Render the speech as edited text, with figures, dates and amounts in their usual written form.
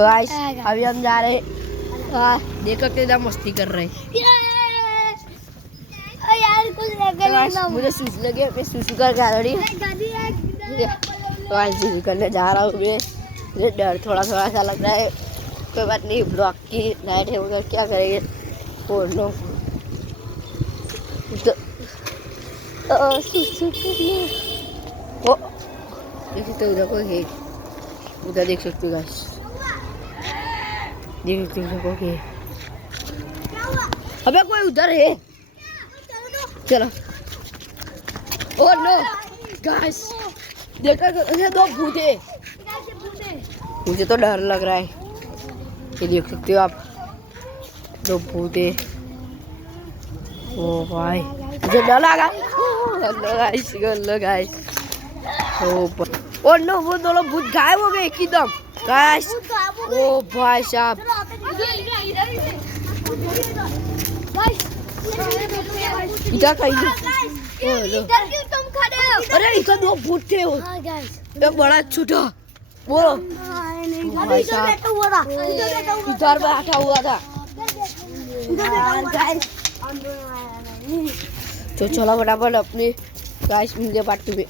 तो गाइस अभी हम जा रहे हैं। देखो कितना मस्ती कर रहे हैं यार। कुछ मुझे सूस लगे, मैं सूसू करके आ रही हूँ। तो आज सूसू करने जा रहा हूँ मैं। मुझे डर थोड़ा थोड़ा सा लग रहा है। कोई बात नहीं, ब्लॉक की लाइट है उधर, क्या करेंगे। ओ नो, सूसू करने। ओ देख सकते हो उधर कोई है, उधर देख सकते हो गाइस, देख सकते हो उधर कोई है। अबे कोई उधर है, चलो। ओ नो गाइस, देखो ये दो भूत है। मुझे तो डर लग रहा है। ये देख सकते हो आप, दो भूत है। ओ भाई मुझे डर लगा। Hello guys, hello guys. Oh no, वो दोनों भूत गायब हो गए एकदम गाइस। ओ भाई साहब, इधर कहीं। अरे इधर दो भूत थे, एक बड़ा छोटा। बोलो भाई साहब, इधर बैठा हुआ था। तो चलो फटाफट अपने गाइस मिलते पार्ट 2 में।